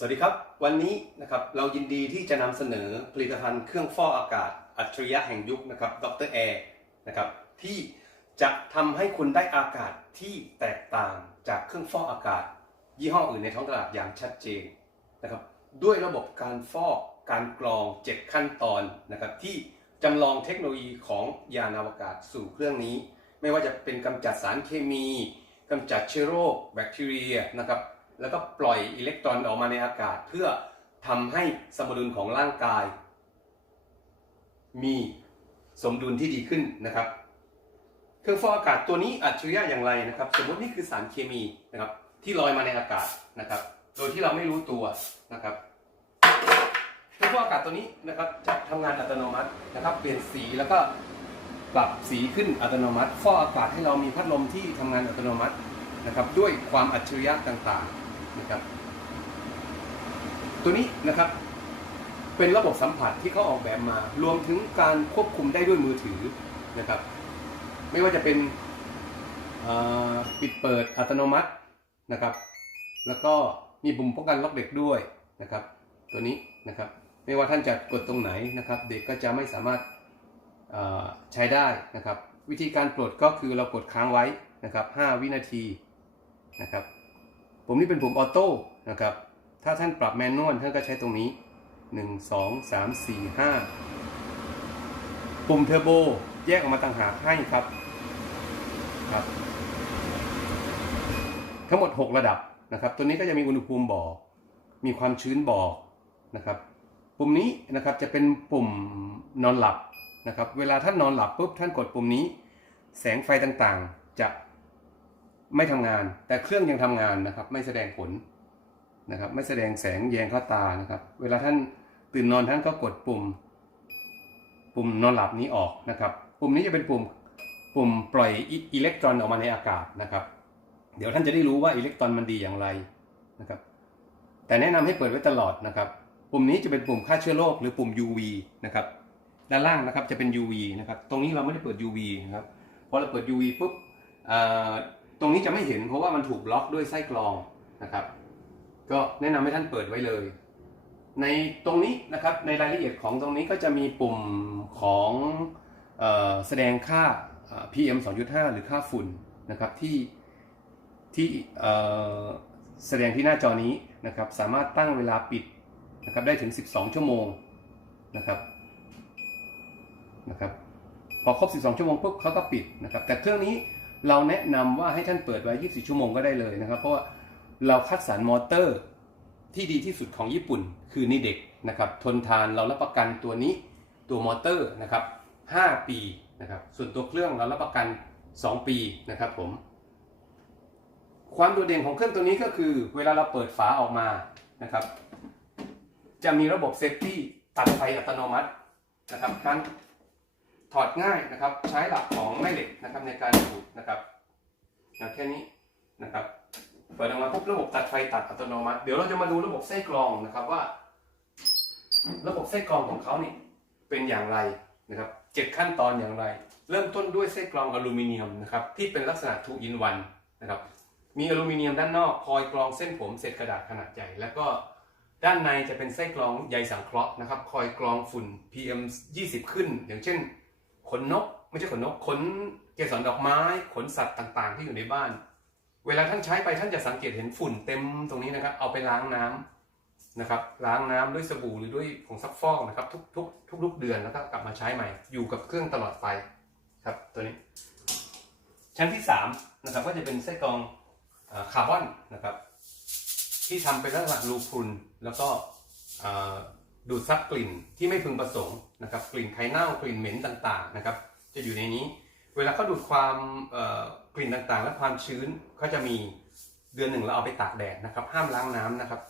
สวัสดีครับ วันนี้นะครับเรายินดีที่จะนำเสนอผลิตภัณฑ์เครื่องฟอกอากาศ อัจฉริยะแห่งยุคนะครับดรแอร์นะครับที่จะทำให้คุณได้อากาศที่แตกต่างจากเครื่องฟอกอากาศ ยี่ห้ออื่นในท้องตลาดอย่างชัดเจนนะครับด้วยระบบการฟอกการกรอง 7 ขั้นตอนนะครับที่จำลองเทคโนโลยีของยานอวกาศสู่เครื่องนี้ ไม่ว่าจะเป็นกำจัดสารเคมีกำจัดเชื้อโรคแบคทีเรียนะครับ แล้วก็ปล่อยอิเล็กตรอนออกมาในอากาศ เพื่อทำให้สมดุลของร่างกาย มีสมดุลที่ดีขึ้นนะครับ เครื่องฟอกอากาศตัวนี้อัจฉริยะอย่างไรนะครับ สมมตินี่คือสารเคมีนะครับ ที่ลอยมาในอากาศนะครับ โดยที่เราไม่รู้ตัวนะครับเครื่องฟอกอากาศตัวนี้นะครับจะทำงานอัตโนมัตินะครับ เปลี่ยนสีแล้วก็ปรับสีขึ้นอัตโนมัติฟอกอากาศให้เรามีพัดลมที่ทำงานอัตโนมัตินะครับ ด้วยความอัจฉริยะต่างๆ นะครับ ตัวนี้นะครับ เป็นระบบสัมผัสที่เขาออกแบบมา รวมถึงการควบคุมได้ด้วยมือถือนะครับ ไม่ว่าจะเป็นปิดเปิดอัตโนมัตินะครับ แล้วก็มีปุ่มป้องกันล็อกเด็กด้วยนะครับ ตัวนี้นะครับ ไม่ว่าท่านจะกดตรงไหนนะครับ เด็กก็จะไม่สามารถใช้ได้นะครับ วิธีการปลดก็คือเรากดค้างไว้นะครับ 5 วินาทีนะครับ ปุ่มนี้เป็นปุ่มออโต้นะครับ ถ้าท่านปรับแมนนวลท่านก็ใช้ตรงนี้ 1 2 3 4 5 ปุ่มเทอร์โบแยกออกมาต่างหากให้ครับครับ ทั้งหมด 6 ระดับนะครับ ตัวนี้ก็จะมีอุณหภูมิบอก มีความชื้นบอกนะครับ ปุ่มนี้นะครับจะเป็นปุ่มนอนหลับนะครับ เวลาท่านนอนหลับปุ๊บท่านกดปุ่มนี้ แสงไฟต่างๆ จะ ไม่ทำงาน แต่เครื่องยังทำงานนะครับ ไม่แสดงผลนะครับ ไม่แสดงแสงแยงเข้าตานะครับ เวลาท่านตื่นนอนท่านก็กดปุ่ม ปุ่มนอนหลับนี้ออกนะครับ ปุ่มนี้จะเป็นปุ่มปุ่มปล่อยอิอิเล็กตรอนออกมาในอากาศนะครับ เดี๋ยวท่านจะได้รู้ว่าอิเล็กตรอนมันดีอย่างไรนะครับ แต่แนะนำให้เปิดไว้ตลอดนะครับ ปุ่มนี้จะเป็นปุ่มฆ่าเชื้อโรคหรือปุ่ม UV นะครับ ด้านล่างนะครับจะเป็น UV นะครับ ตรงนี้เราไม่ได้เปิด UV นะครับพอเราเปิด UV ปุ๊บ ตรงนี้จะไม่เห็นเพราะว่ามันถูกบล็อกด้วยไส้กรองนะครับ ก็แนะนำให้ท่านเปิดไว้เลย ในตรงนี้นะครับในรายละเอียดของตรงนี้ก็จะมีปุ่มของออแสดงค่า PM 2.5 หรือค่าฝุ่นนะครับที่ที่แสดงที่หน้าจอนี้นะครับสามารถตั้งเวลาปิดนะครับได้ถึง 12 ชั่วโมงนะครับนะครับพอครบ 12 ชั่วโมงปุ๊บเขาก็ปิดนะครับแต่เครื่องนี้ เราแนะนำว่าให้ท่านเปิดไว้ 24 ชั่วโมงก็ได้เลยนะครับ เพราะว่าเราคัดสรรมอเตอร์ที่ดีที่สุดของญี่ปุ่น คือนิเด็กนะครับทนทานเรารับประกันตัวนี้ตัวมอเตอร์นะครับ 5 ปีนะครับ ส่วนตัวเครื่องเรารับประกัน 2 ปีนะครับผม ความโดดเด่นของเครื่องตัวนี้ก็คือ เวลาเราเปิดฝาออกมานะครับ จะมีระบบเซฟตี้ตัดไฟอัตโนมัตินะครับการ ถอดง่ายนะครับ ใช้หลักของแม่เหล็กนะครับในการดูดนะครับนะแค่นี้นะครับ เปิดออกมาปุ๊บระบบตัดไฟตัดอัตโนมัติ เดี๋ยวเราจะมาดูระบบไส้กรองนะครับว่า ระบบไส้กรองของเขาเนี่ยเป็นอย่างไรนะครับเจ็ดขั้นตอนอย่างไร เริ่มต้นด้วยไส้กรองอลูมิเนียมนะครับที่เป็นลักษณะ2 in 1นะครับมีอลูมิเนียมด้านนอกคอยกรองเส้นผมเศษกระดาษขนาดใหญ่แล้วก็ด้านในจะเป็นไส้กรองใยสังเคราะห์นะครับ คอยกรองฝุ่น PM 20 ขึ้น อย่างเช่น ขนนก ไม่ใช่ขนนกขนเกสรดอกไม้ ขนสัตว์ต่างๆ ที่อยู่ในบ้าน เวลาท่านใช้ไปท่านจะสังเกตเห็นฝุ่นเต็มตรงนี้นะครับ เอาไปล้างน้ำนะครับ ล้างน้ำด้วยสบู่หรือด้วยผงซักฟอกนะครับ ทุกทุกทุกทุกเดือนแล้วก็กลับมาใช้ใหม่ อยู่กับเครื่องตลอดไปครับตัวนี้ ชั้นที่3นะครับก็จะเป็นไส้กรองคาร์บอนนะครับ ที่ทำเป็นลักษณะรูพรุนแล้วก็ ดูดซับกลิ่นที่ไม่พึงประสงค์นะครับ กลิ่นไข่เน่ากลิ่นเหม็นต่างๆนะครับ จะอยู่ในนี้ เวลาเขาดูดความกลิ่นต่างๆ และความชื้นเขาจะมีเดือนหนึ่งเราเอาไปตากแดดนะครับ ห้ามล้างน้ำนะครับ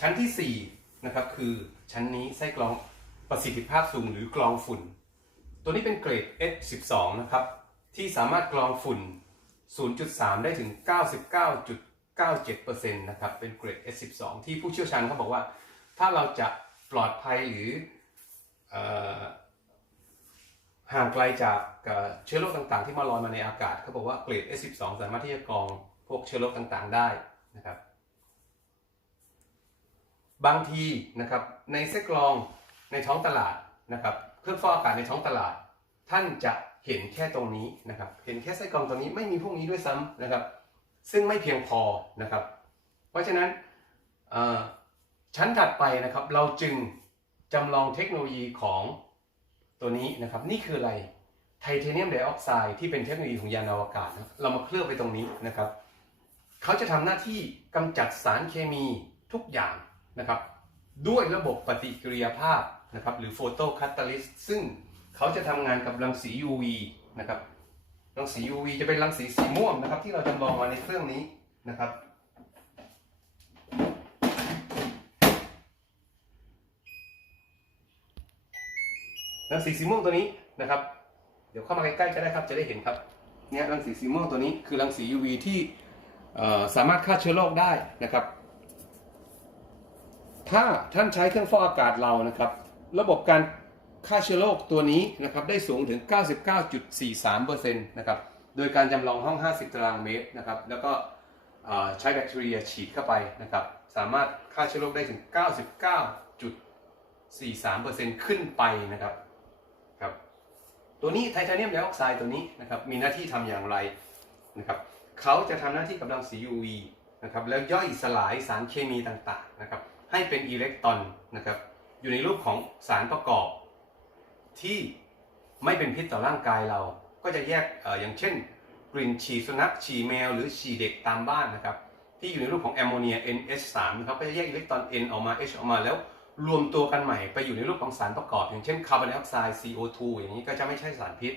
ชั้นที่4นะครับคือชั้นนี้ไส้กรองประสิทธิภาพสูงหรือกรองฝุ่น ตัวนี้เป็นเกรด S12 นะครับที่สามารถกรองฝุ่น 0.3 ได้ถึง 97%นะครับเป็นเกรด S12 ที่ผู้เชี่ยวชาญเขาบอกว่า ถ้าเราจะปลอดภัยหรืออห่างไกลจากเชื้อโรคต่างๆ ที่มาลอยมาในอากาศเขาบอกว่าเกรด S12 สามารถที่จะกรองพวกเชื้อโรคต่างๆได้นะครับ บางทีนะครับในเซ็กลองในท้องตลาดนะครับเครื่องฟอกอากาศในท้องตลาด ท่านจะเห็นแค่ตรงนี้นะครับ เห็นแค่ไส้กรองตรงนี้ไม่มีพวกนี้ด้วยซ้ำนะครับ ซึ่งไม่เพียงพอนะครับ เพราะฉะนั้นชั้นถัดไปนะครับเราจึงจำลองเทคโนโลยีของตัวนี้นะครับนี่คืออะไรไทเทเนียมไดออกไซด์ที่เป็นเทคโนโลยีของยานอวกาศนะเรามาเคลือบไปตรงนี้นะครับเขาจะทำหน้าที่กำจัดสารเคมีทุกอย่างนะครับ ด้วยระบบปฏิกิริยาภาพนะครับหรือโฟโตคาตาลิสซึ่งเขาจะทำงานกับรังสี UV นะครับ รังสี UV จะเป็นรังสีสีม่วงนะครับ ที่เราจำลองมาในเครื่องนี้นะครับ รังสีสีม่วงตัวนี้นะครับ เดี๋ยวเข้ามาใกล้ๆก็ได้ครับจะได้เห็นครับเนี่ยรังสีสีม่วงตัวนี้คือรังสี UV ที่สามารถฆ่าเชื้อโรคได้นะครับ ถ้าท่านใช้เครื่องฟอกอากาศเรานะครับ ระบบการ ฆ่าเชื้อโรคตัวนี้นะครับได้สูงถึง 99.43%นะครับโดยการจำลองห้อง 50 ตารางเมตรนะครับแล้วก็ใช้แบคทีเรียฉีดเข้าไปนะครับสามารถฆ่าเชื้อโรคได้ถึง 99.43%ขึ้นไปนะครับครับตัวนี้ไทเทเนียมไดออกไซด์ตัวนี้นะครับมีหน้าที่ทำอย่างไรนะครับเขาจะทำหน้าที่กับรังสี UV นะครับแล้วย่อยสลายสารเคมีต่างๆนะครับให้เป็นอิเล็กตรอนนะครับอยู่ในรูปของสารประกอบ ที่ไม่เป็นพิษต่อร่างกายเรา ก็จะแยกออย่างเช่น กลิ่นฉี่สุนัขฉี่แมว หรือฉี่เด็กตามบ้านนะครับ ที่อยู่ในรูปของแอมโมเนีย NH3 นะครับก็จะแยกอิเล็กตรอน N ออกมา H ออกมาแล้วรวมตัวกันใหม่ไปอยู่ในรูปของสารประกอบ อย่างเช่นคาร์บอนไดออกไซด์ CO2 อย่างนี้ก็จะไม่ใช่สารพิษ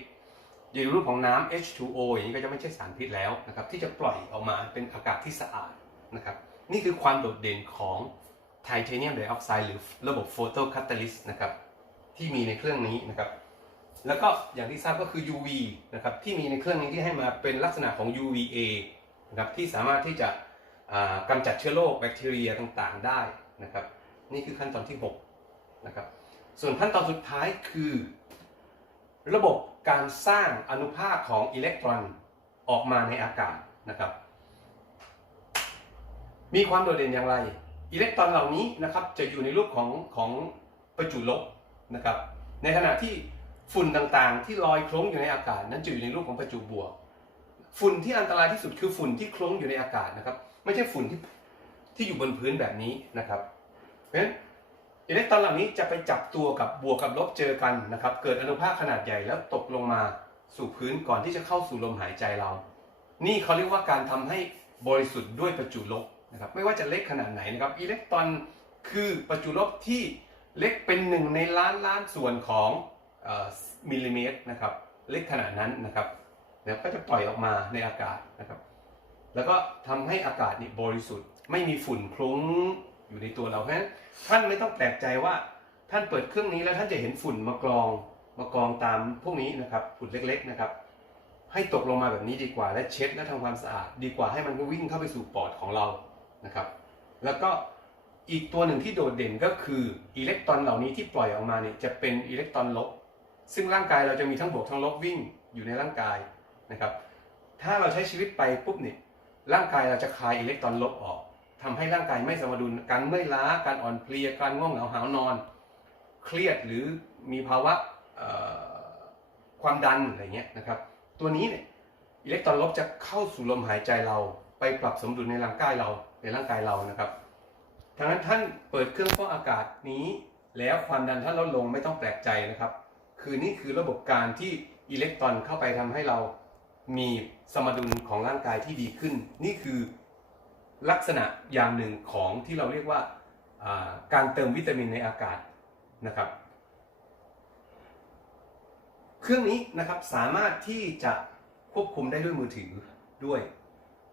อยู่ในรูปของน้ำ H2O อย่างนี้ก็จะไม่ใช่สารพิษแล้วนะครับที่จะปล่อยออกมาเป็นอากาศที่สะอาดนะครับนี่คือความโดดเด่นของไทเทเนียมไดออกไซด์หรือระบบโฟโตคาตาลิสนะครับ ที่มีในเครื่องนี้นะครับ แล้วก็อย่างที่ทราบก็คือ UV นะครับที่มีในเครื่องนี้ที่ให้มาเป็นลักษณะของ UVA นะครับที่สามารถที่จะอ่ากำจัดเชื้อโรคแบคทีเรียต่างๆได้นะครับ นี่คือขั้นตอนที่6นะครับส่วนขั้นตอนสุดท้ายคือ ระบบการสร้างอนุภาคของอิเล็กตรอนออกมาในอากาศนะครับ มีความโดดเด่นอย่างไร อิเล็กตรอนเหล่านี้นะครับจะอยู่ในรูปของของประจุลบ นะครับในขณะที่ฝุ่นต่างๆ ที่ลอยคลุ้งอยู่ในอากาศ นั้นจะอยู่ในรูปของประจุบวก ฝุ่นที่อันตรายที่สุดคือฝุ่นที่คลุ้งอยู่ในอากาศนะครับไม่ใช่ฝุ่นที่ที่อยู่บนพื้นแบบนี้นะครับเพราะฉะนั้นอิเล็กตรอนเหล่านี้จะไปจับตัวกับบวกกับลบเจอกันนะครับเกิดอนุภาคขนาดใหญ่แล้วตกลงมาสู่พื้นก่อนที่จะเข้าสู่ลมหายใจเรา นี่เขาเรียกว่าการทำให้บริสุทธิ์ด้วยประจุลบนะครับไม่ว่าจะเล็กขนาดไหนนะครับอิเล็กตรอนคือประจุลบที่ เล็กเป็นหนึ่งในล้านล้านส่วนของออมิลลิเมตรนะครับ เล็กขนาดนั้นนะครับแล้วก็จะปล่อยออกมาในอากาศนะครับ แล้วก็ทำให้อากาศนี่บริสุทธิ์ ไม่มีฝุ่นคลุ้งอยู่ในตัวเราเพราะฉะนั้นท่านไม่ต้องแปลกใจว่าท่านเปิดเครื่องนี้แล้วท่านจะเห็นฝุ่นมากรองมากรองตามพวกนี้นะครับฝุ่นเล็ก ๆนะครับ ให้ตกลงมาแบบนี้ดีกว่า และเช็ดและทำความสะอาด ดีกว่าให้มันวิ่งเข้าไปสู่ปอดของเรานะครับ แล้วก็ อีกตัวหนึ่งที่โดดเด่นก็คืออิเล็กตรอนเหล่านี้ที่ปล่อยออกมาเนี่ยจะเป็นอิเล็กตรอนลบ ซึ่งร่างกายเราจะมีทั้งบวกทั้งลบวิ่งอยู่ในร่างกายนะครับ ถ้าเราใช้ชีวิตไปปุ๊บเนี่ยร่างกายเราจะคายอิเล็กตรอนลบออกทำให้ร่างกายไม่สมดุลการเมื่อยล้าการอ่อนเพลียการง่วงเหงาหาวนอน เครียดหรือมีภาวะความดันอะไรเงี้ยนะครับ ตัวนี้เนี่ยอิเล็กตรอนลบจะเข้าสู่ลมหายใจเราไปปรับสมดุลในร่างกายเราในร่างกายเรานะครับ ทางนั้นท่านเปิดเครื่องฟอกอากาศนี้แล้วความดันท่านลดลงไม่ต้องแปลกใจนะครับ คือนี่คือระบบการที่อิเล็กตรอนเข้าไปทำให้เรามีสมดุลของร่างกายที่ดีขึ้น นี่คือลักษณะอย่างหนึ่งของที่เราเรียกว่าการเติมวิตามินในอากาศนะครับ เครื่องนี้นะครับสามารถที่จะควบคุมได้ด้วยมือถือด้วย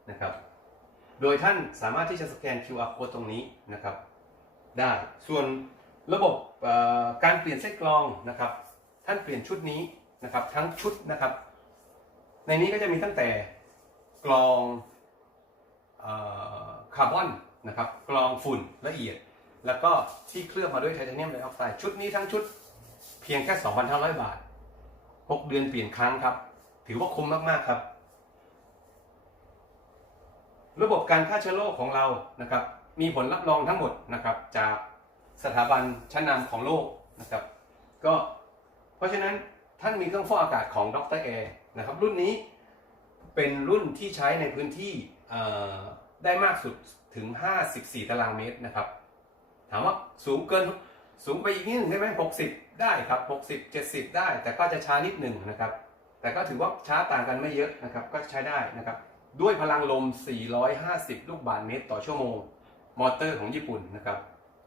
นะครับ โดยท่านสามารถที่จะสแกน QR code ตรงนี้นะครับ ได้ ส่วนระบบการเปลี่ยนไส้กรองนะครับ ท่านเปลี่ยนชุดนี้นะครับ ทั้งชุดนะครับ ในนี้ก็จะมีตั้งแต่กรองคาร์บอนนะครับ กรองฝุ่นละเอียด แล้วก็ที่เคลือบมาด้วยไทเทเนียมไดออกไซด์ชุดนี้ทั้งชุดเพียงแค่ 2,500 บาท 6 เดือนเปลี่ยนครั้งครับ ถือว่าคุ้มมาก ๆ ครับ ระบบการฆ่าเชื้อโรคของเรานะครับมีผลรับรองทั้งหมดนะครับจากสถาบันชั้นนำของโลกนะครับก็เพราะฉะนั้นท่านมีเครื่องฟอกอากาศของดรแอร์นะครับรุ่นนี้เป็นรุ่นที่ใช้ในพื้นที่ได้มากสุดถึง 54 ตารางเมตรนะครับ ถามว่าสูงเกินสูงไปอีกนิดหนึ่งได้ไหม60 ได้ครับ 60 70 ได้ แต่ก็จะช้านิดหนึ่งนะครับ แต่ก็ถือว่าช้าต่างกันไม่เยอะนะครับ ก็ใช้ได้นะครับ ด้วยพลังลม 450 ลูกบาศก์เมตรต่อชั่วโมง มอเตอร์ของญี่ปุ่นนะครับ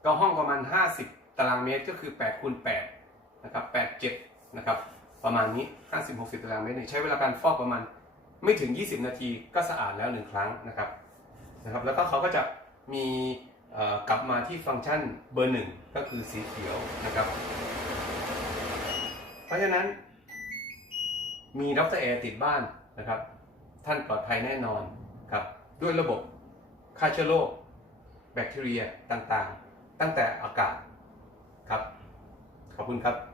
ก็ห้องประมาณ 50 ตารางเมตรก็คือ8คูณ8นะครับ8 7นะครับ ประมาณนี้ 50 60 ตารางเมตรใช้เวลาการฟอกประมาณไม่ถึง 20 นาทีก็สะอาดแล้วหนึ่งครั้งนะครับนะครับ แล้วก็เขาก็จะมีกลับมาที่ฟังก์ชันเบอร์หนึ่งก็คือสีเขียวนะครับ เพราะฉะนั้นมีดรแอร์ติดบ้านนะครับ ท่านปลอดภัยแน่นอนครับด้วยระบบฆ่าเชื้อโรคแบคทีเรียต่างๆ ตั้งแต่อากาศครับ ขอบคุณครับ